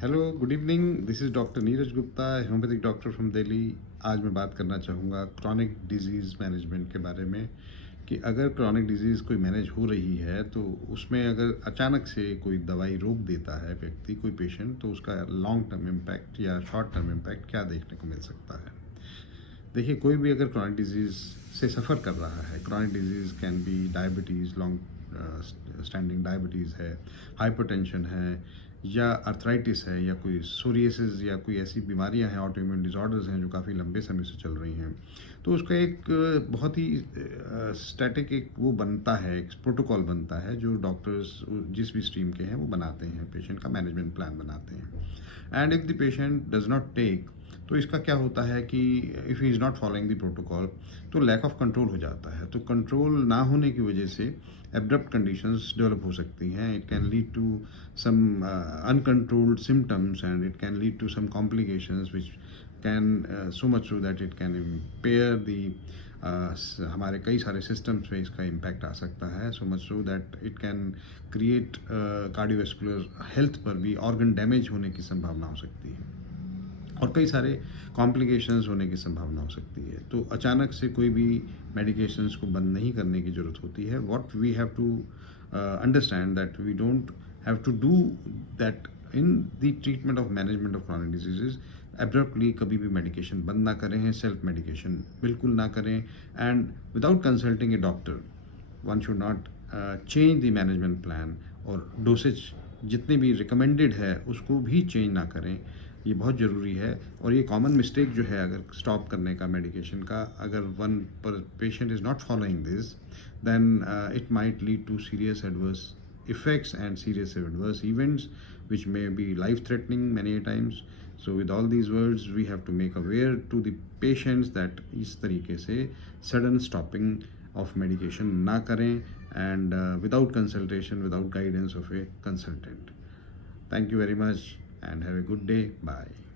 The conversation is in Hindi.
Hello, good evening. This is doctor Neeraj Gupta, homeopathic doctor from Delhi. आज मैं बात करना चाहूँगा क्रॉनिक डिजीज़ मैनेजमेंट के बारे में कि अगर क्रॉनिक डिजीज़ कोई मैनेज हो रही है तो उसमें अगर अचानक से कोई दवाई रोक देता है व्यक्ति, कोई पेशेंट, तो उसका लॉन्ग टर्म इम्पैक्ट या शॉर्ट टर्म इम्पैक्ट क्या देखने को मिल सकता है। देखिए, कोई भी अगर क्रॉनिक डिजीज़ से सफ़र कर रहा है, chronic disease can be diabetes, long standing diabetes है, हाइपरटेंशन है, या अर्थराइटिस है, या कोई सोरियासिस या कोई ऐसी बीमारियां हैं, ऑटोइम्यून डिसऑर्डर्स हैं जो काफ़ी लंबे समय से चल रही हैं। तो उसका एक बहुत ही स्टैटिक एक वो बनता है, एक प्रोटोकॉल बनता है जो डॉक्टर्स जिस भी स्ट्रीम के हैं वो बनाते हैं, पेशेंट का मैनेजमेंट प्लान बनाते हैं। And if the patient does not take, तो इसका क्या होता है कि if he is not following the protocol, तो लैक ऑफ कंट्रोल हो जाता है। तो कंट्रोल ना होने की वजह से एब्रप्ट कंडीशंस डेवलप हो सकती हैं। It can lead to some uncontrolled symptoms, and it can lead to some complications which can so much so that it can impair the हमारे कई सारे सिस्टम्स पे इसका इम्पैक्ट आ सकता है। So much so that it can create cardiovascular health पर भी ऑर्गन डैमेज होने की संभावना हो सकती है और कई सारे कॉम्प्लिकेशंस होने की संभावना हो सकती है। तो अचानक से कोई भी मेडिकेशंस को बंद नहीं करने की ज़रूरत होती है। What we have to understand that we don't have to do that in the treatment of management of chronic diseases. Abruptly कभी भी मेडिकेशन बंद ना करें, सेल्फ मेडिकेशन बिल्कुल ना करें, and without consulting A doctor one should not change the management plan, और डोसेज जितने भी रिकमेंडेड है उसको भी चेंज ना करें। ये बहुत ज़रूरी है। और ये कॉमन मिस्टेक जो है अगर स्टॉप करने का मेडिकेशन का, अगर वन पर patient is not following this, then it might lead to serious adverse effects and serious adverse events which may be life threatening many times. So with all these words we have to make aware to the patients that इस तरीके से sudden stopping of medication ना करें, and without consultation, without guidance of a consultant. Thank you very much and have a good day. Bye.